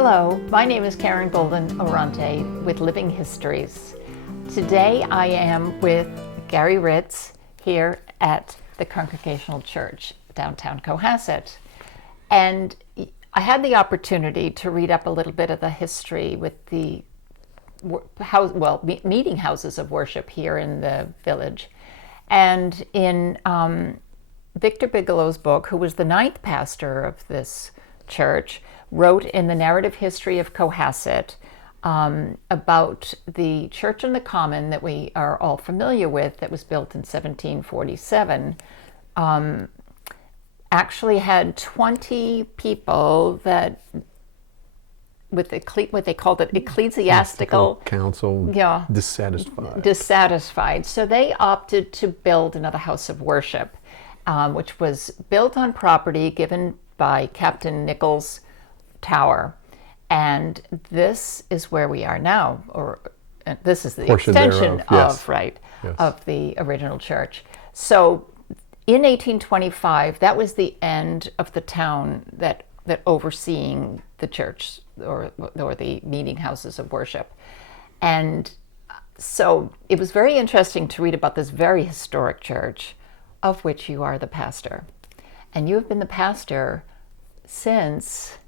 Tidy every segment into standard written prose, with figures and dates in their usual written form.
Hello, my name is Karen Golden Oronte with Living Histories. Today I am with Gary Ritts here at the Congregational Church, downtown Cohasset. And I had the opportunity to read up a little bit of the history with the meeting houses of worship here in the village. And in Victor Bigelow's book, who was the 9th pastor of this church, wrote in the narrative history of Cohasset about the church on the common that we are all familiar with, that was built in 1747. Actually had 20 people that, with what they called it, ecclesiastical council, dissatisfied. So they opted to build another house of worship, which was built on property given by Captain Nichols' Tower. And this is where we are now, or this is the Portion extension thereof, yes. of the original church. So in 1825, that was the end of the town that overseeing the church or the meeting houses of worship. And so it was very interesting to read about this very historic church, of which you are the pastor. And you have been the pastor since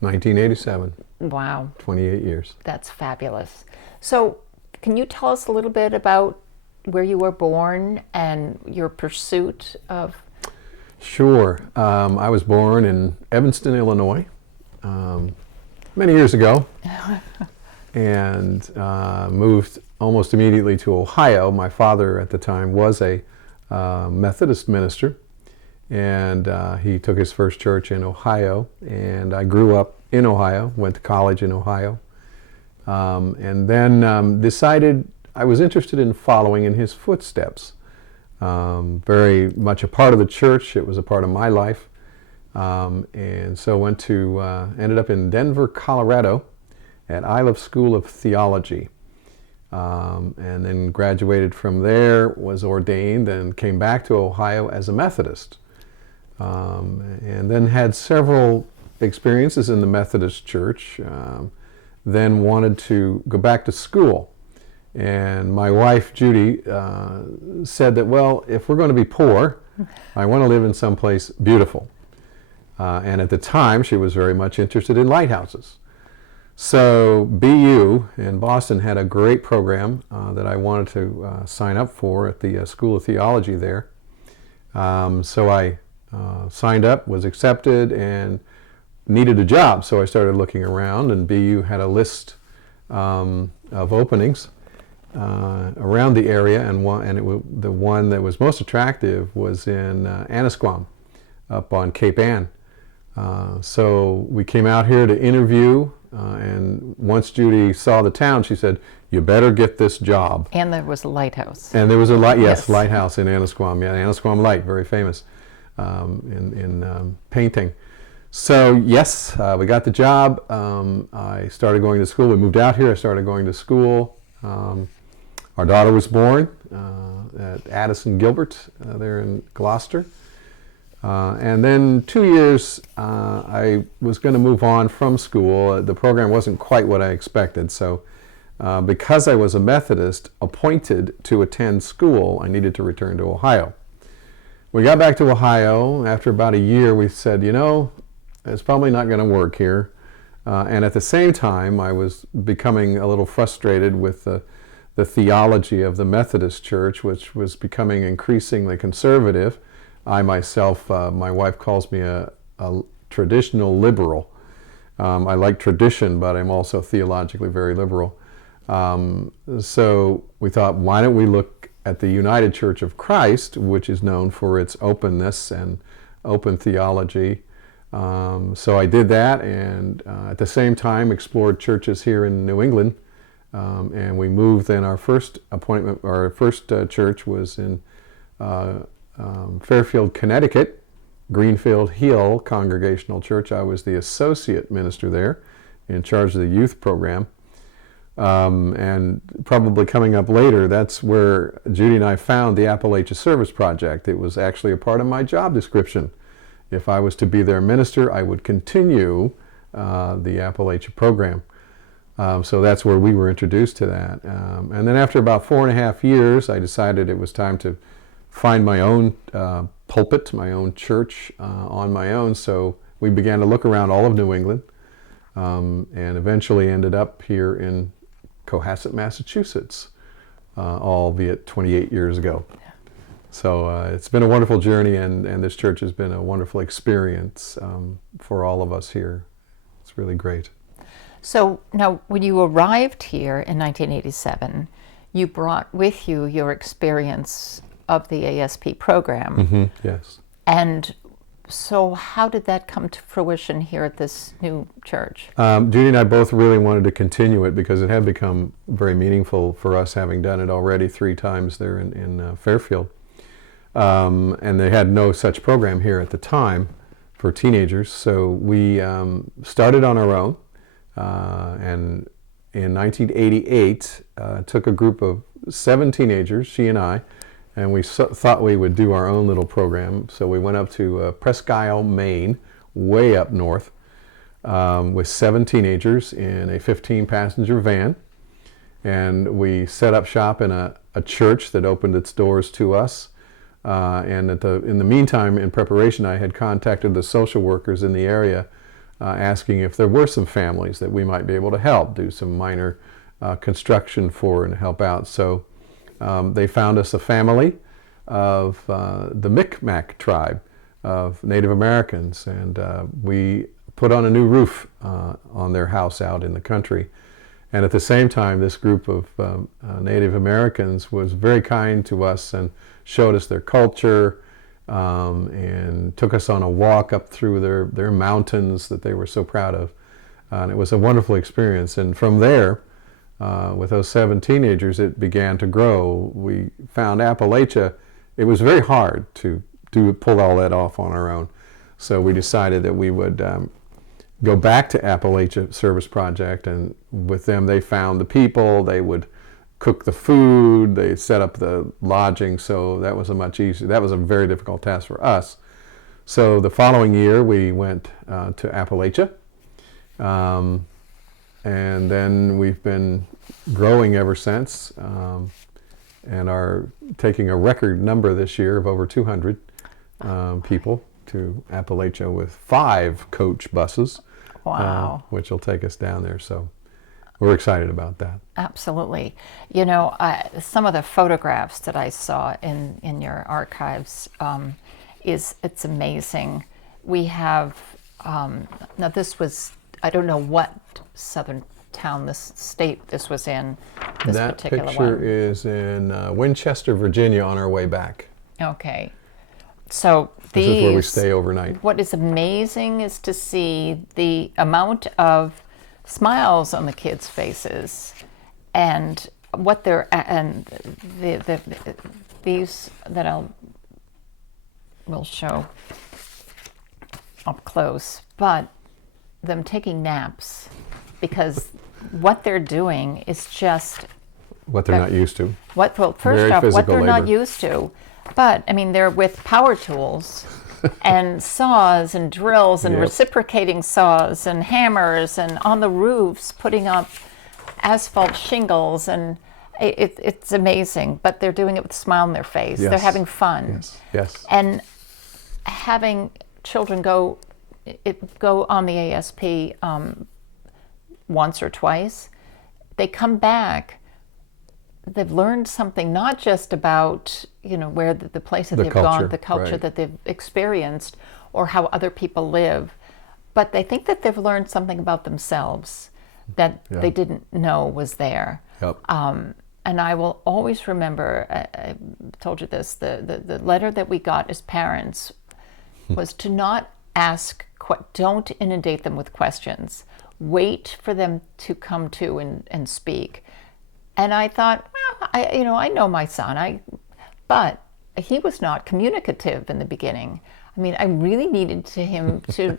1987. Wow. 28 years. That's fabulous. So can you tell us a little bit about where you were born and your pursuit of? Sure. I was born in Evanston, Illinois, many years ago, and moved almost immediately to Ohio. My father at the time was a Methodist minister, and he took his first church in Ohio, and I grew up in Ohio, went to college in Ohio, and then decided I was interested in following in his footsteps. Very much a part of the church. It was a part of my life, and so ended up in Denver, Colorado at Iliff School of Theology, and then graduated from there, was ordained, and came back to Ohio as a Methodist, and then had several experiences in the Methodist church, then wanted to go back to school. And my wife, Judy, said that, well, if we're going to be poor, I want to live in some place beautiful. And at the time, she was very much interested in lighthouses. So BU in Boston had a great program that I wanted to sign up for at the School of Theology there. So I signed up, was accepted, and needed a job. So I started looking around, and BU had a list of openings around the area, and the one that was most attractive was in Annisquam, up on Cape Ann. So we came out here to interview, and once Judy saw the town, she said, "You better get this job." And there was a lighthouse. And there was a lighthouse in Annisquam. Yeah, Annisquam Light, very famous in painting. So yes, we got the job. I started going to school. We moved out here. I started going to school. Our daughter was born at Addison Gilbert there in Gloucester. And then 2 years, I was going to move on from school. The program wasn't quite what I expected. So because I was a Methodist appointed to attend school, I needed to return to Ohio. We got back to Ohio. After about a year, we said, it's probably not going to work here. And at the same time, I was becoming a little frustrated with the theology of the Methodist Church, which was becoming increasingly conservative. I myself, my wife calls me a traditional liberal. I like tradition, but I'm also theologically very liberal. So we thought, why don't we look at the United Church of Christ, which is known for its openness and open theology. So I did that, and at the same time explored churches here in New England, and we moved. Then our first church was in Fairfield, Connecticut, Greenfield Hill Congregational Church. I was the associate minister there, in charge of the youth program. And probably coming up later, that's where Judy and I found the Appalachia Service Project. It was actually a part of my job description. If I was to be their minister, I would continue the Appalachia program. So that's where we were introduced to that. And then after about 4.5 years, I decided it was time to find my own pulpit, my own church on my own. So we began to look around all of New England, and eventually ended up here in Cohasset, Massachusetts, albeit 28 years ago. So it's been a wonderful journey, and this church has been a wonderful experience for all of us here. It's really great. So now, when you arrived here in 1987, you brought with you your experience of the ASP program. Mm-hmm. Yes. And so how did that come to fruition here at this new church? Judy and I both really wanted to continue it because it had become very meaningful for us, having done it already 3 times there in Fairfield. And they had no such program here at the time for teenagers. So we started on our own. And in 1988, took a group of 7 teenagers, she and I, and we thought we would do our own little program. So we went up to Presque Isle, Maine, way up north, with 7 teenagers in a 15-passenger van. And we set up shop in a church that opened its doors to us. And in the meantime, in preparation, I had contacted the social workers in the area, asking if there were some families that we might be able to help, do some minor construction for and help out. So they found us a family of the Micmac tribe of Native Americans, and we put on a new roof on their house out in the country. And at the same time, this group of Native Americans was very kind to us and showed us their culture, and took us on a walk up through their mountains that they were so proud of. And it was a wonderful experience. And from there, with those 7 teenagers, it began to grow. We found Appalachia, it was very hard to pull all that off on our own. So we decided that we would go back to Appalachia Service Project, and with them they found the people, they would cook the food, they set up the lodging, so that was that was a very difficult task for us. So the following year we went to Appalachia, and then we've been growing ever since, and are taking a record number this year of over 200 people to Appalachia with 5 coach buses. Wow. Which will take us down there, so we're excited about that. Absolutely. You know, some of the photographs that I saw in your archives, it's amazing. We have, now this was, I don't know what southern town, this state this was in, this that particular picture one. is in Winchester, Virginia, on our way back. Okay. So this is where we stay overnight. What is amazing is to see the amount of smiles on the kids' faces, and what they're, and these that will show up close, but them taking naps, because what they're doing is just what they're not used to. Well, first off, what they're not used to. But, I mean, they're with power tools and saws and drills and reciprocating saws and hammers, and on the roofs putting up asphalt shingles, and it's amazing. But they're doing it with a smile on their face. Yes. They're having fun. Yes. And having children go on the ASP once or twice, they come back. They've learned something, not just about, where the place that they've gone, the culture that they've experienced, or how other people live, but they think that they've learned something about themselves that they didn't know was there. Yep. And I will always remember, I told you this, the letter that we got as parents was to not ask, don't inundate them with questions. Wait for them to come to and speak. And I thought, well, I know my son, but he was not communicative in the beginning. I mean, I really needed him to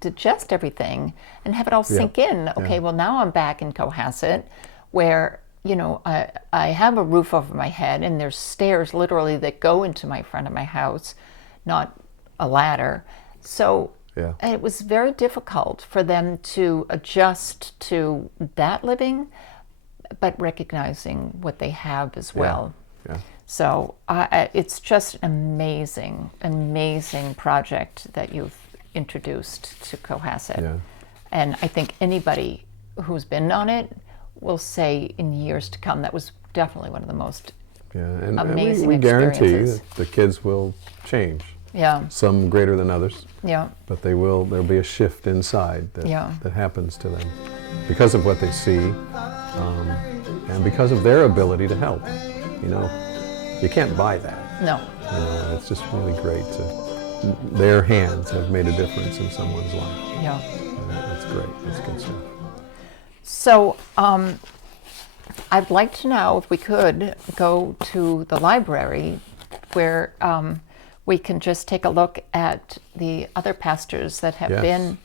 digest everything and have it all sink in. Okay, well, now I'm back in Cohasset, where I have a roof over my head, and there's stairs literally that go into my front of my house, not a ladder. So Yeah. And it was very difficult for them to adjust to that living, but recognizing what they have as well. Yeah. So it's just an amazing, amazing project that you've introduced to Cohasset. Yeah. And I think anybody who's been on it will say in years to come that was definitely one of the most Yeah. And amazing we guarantee experiences. that the kids will change. Yeah, Some greater than others, yeah, but there'll be a shift inside that, Yeah. that happens to them because of what they see, and because of their ability to help. You know, you can't buy that. no. You know, it's just really great to, their hands have made a difference in someone's life. Yeah. And that's great. That's good stuff. So I'd like to know if we could go to the library where we can just take a look at the other pastors that have Yes. been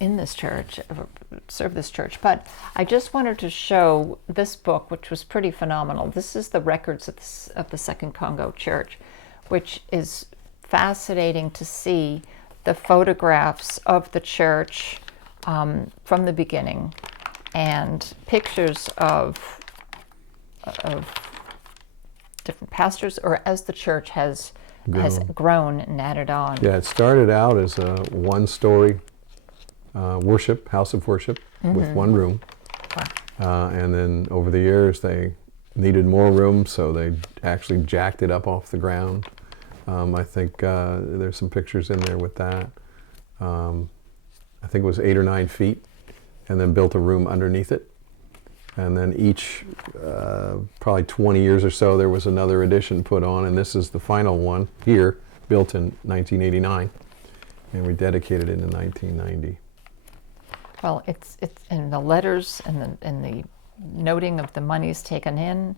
in this church, served this church. But I just wanted to show this book, which was pretty phenomenal. This is the records of the Second Congo Church, which is fascinating to see the photographs of the church from the beginning and pictures of different pastors, or as the church has grown and added on. Yeah, it started out as a one-story house of worship with one room. And then over the years they needed more room, so they actually jacked it up off the ground. I think there's some pictures in there with that. I think it was 8 or 9 feet, and then built a room underneath it. And then each, probably 20 years or so, there was another addition put on, and this is the final one here, built in 1989, and we dedicated it in 1990. Well, it's in the letters and the noting of the monies taken in.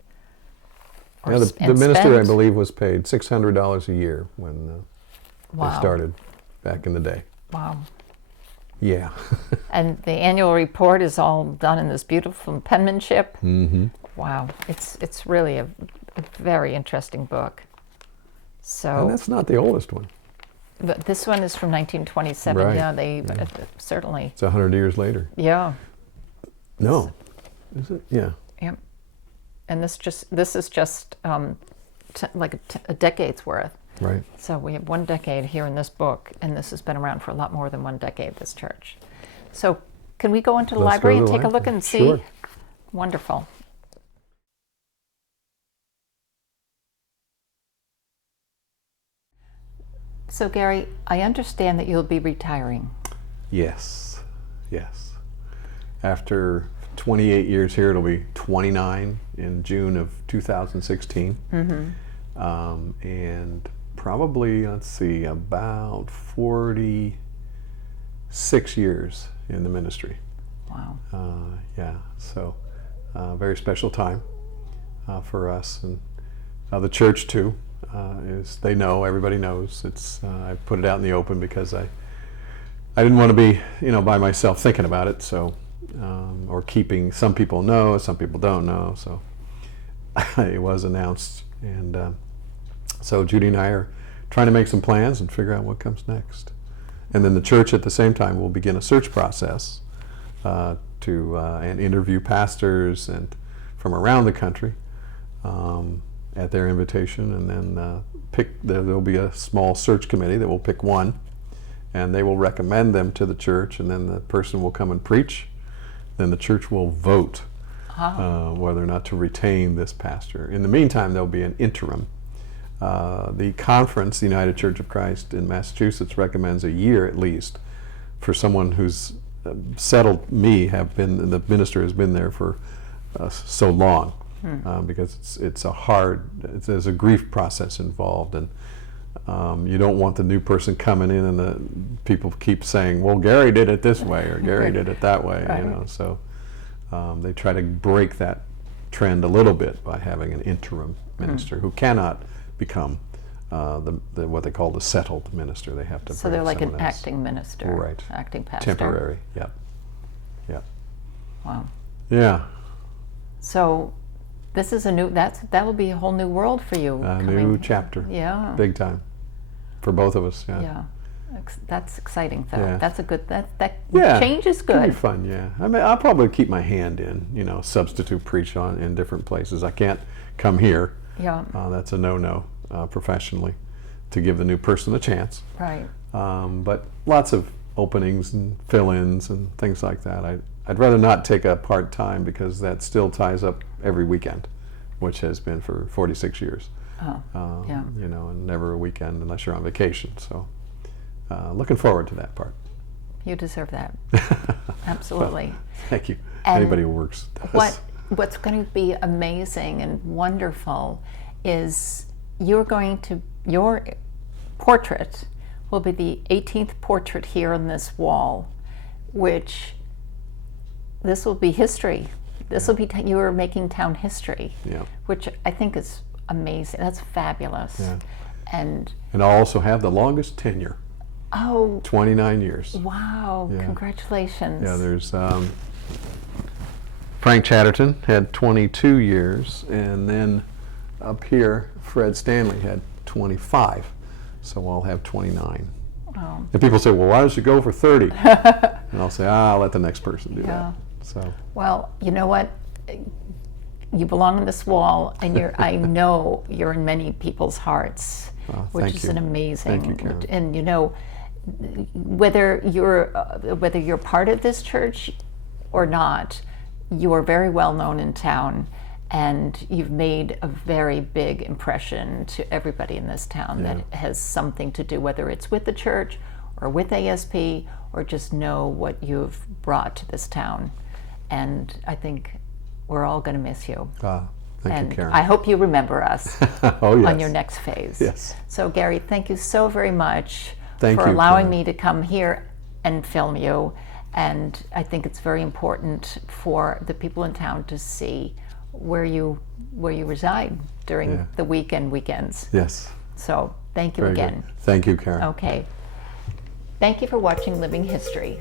Yeah, the minister, I believe, was paid $600 a year when they started back in the day. Wow. Yeah. And the annual report is all done in this beautiful penmanship. Mm-hmm. Wow, it's really a very interesting book. So And that's not the oldest one. but this one is from 1927. Right. Yeah, they certainly. It's 100 years later. Yeah. No. Is it? Yeah. Yep. And this is just like a decade's worth. Right. So we have 1 decade here in this book, and this has been around for a lot more than 1 decade, this church. So can we go into the Let's library go and to the take a look library. and see? Sure. Wonderful. So Gary, I understand that you'll be retiring. Yes. Yes. After 28 years here, it'll be 29 in June of 2016. And probably, let's see, about 46 years in the ministry. Wow. Yeah, so very special time for us, and the church too. They know, everybody knows. I put it out in the open because I didn't want to be, by myself thinking about it. So, or keeping. Some people know, some people don't know. So, it was announced, and so Judy and I are trying to make some plans and figure out what comes next. And then the church at the same time will begin a search process and interview pastors and from around the country at their invitation, and then there'll be a small search committee that will pick one, and they will recommend them to the church, and then the person will come and preach. Then the church will vote whether or not to retain this pastor. In the meantime, there'll be an interim. The conference, the United Church of Christ in Massachusetts, recommends a year at least for someone who's settled. The minister has been there for so long, because there's a grief process involved, and you don't want the new person coming in and the people keep saying, well, Gary did it this way or Gary did it that way. Right. So they try to break that trend a little bit by having an interim minister who cannot become what they call the settled minister. They have to. So they're like an someone else. acting minister, Right. acting pastor. Temporary. Yep. Yep. Wow. Yeah. So this is that will be a whole new world for you. A new chapter. Yeah. Big time. For both of us. Yeah. Yeah. That's exciting, though. Yeah. That's a good. That Yeah, change is It'll be good. fun, yeah. I mean, I'll probably keep my hand in, substitute preach in different places. I can't come here. Yeah. That's a no-no professionally, to give the new person a chance. Right. But lots of openings and fill-ins and things like that. I'd rather not take a part-time, because that still ties up every weekend, which has been for 46 years. Oh. Yeah. And never a weekend unless you're on vacation. So looking forward to that part. You deserve that. Absolutely. Well, thank you. And anybody who works does. What's going to be amazing and wonderful is your portrait will be the 18th portrait here on this wall, which this will be history. This will be you are making town history, Yeah. which I think is amazing. That's fabulous. Yeah. And And I'll also have the longest tenure, oh, 29 years. wow! Yeah. Congratulations. Yeah, there's Frank Chatterton had 22 years, and then up here, Fred Stanley had 25. So I'll have 29. Wow. And people say, well, why don't you go for 30? And I'll say, I'll let the next person do Yeah. that. So Well, you know what? You belong on this wall, and I know you're in many people's hearts, which thank is you. an amazing. Thank you, Karen. And whether you're part of this church or not, you are very well known in town, and you've made a very big impression to everybody in this town that has something to do, whether it's with the church or with ASP, or just know what you've brought to this town. And I think we're all going to miss you. thank And you, Karen. I hope you remember us Oh, yes. on your next phase. Yes. So Gary, thank you so very much Thank for you, allowing Karen. me to come here and film you. And I think it's very important for the people in town to see where you reside during the week and weekends. Yes. So thank you Very again. good. Thank you, Karen. Okay. Thank you for watching Living History.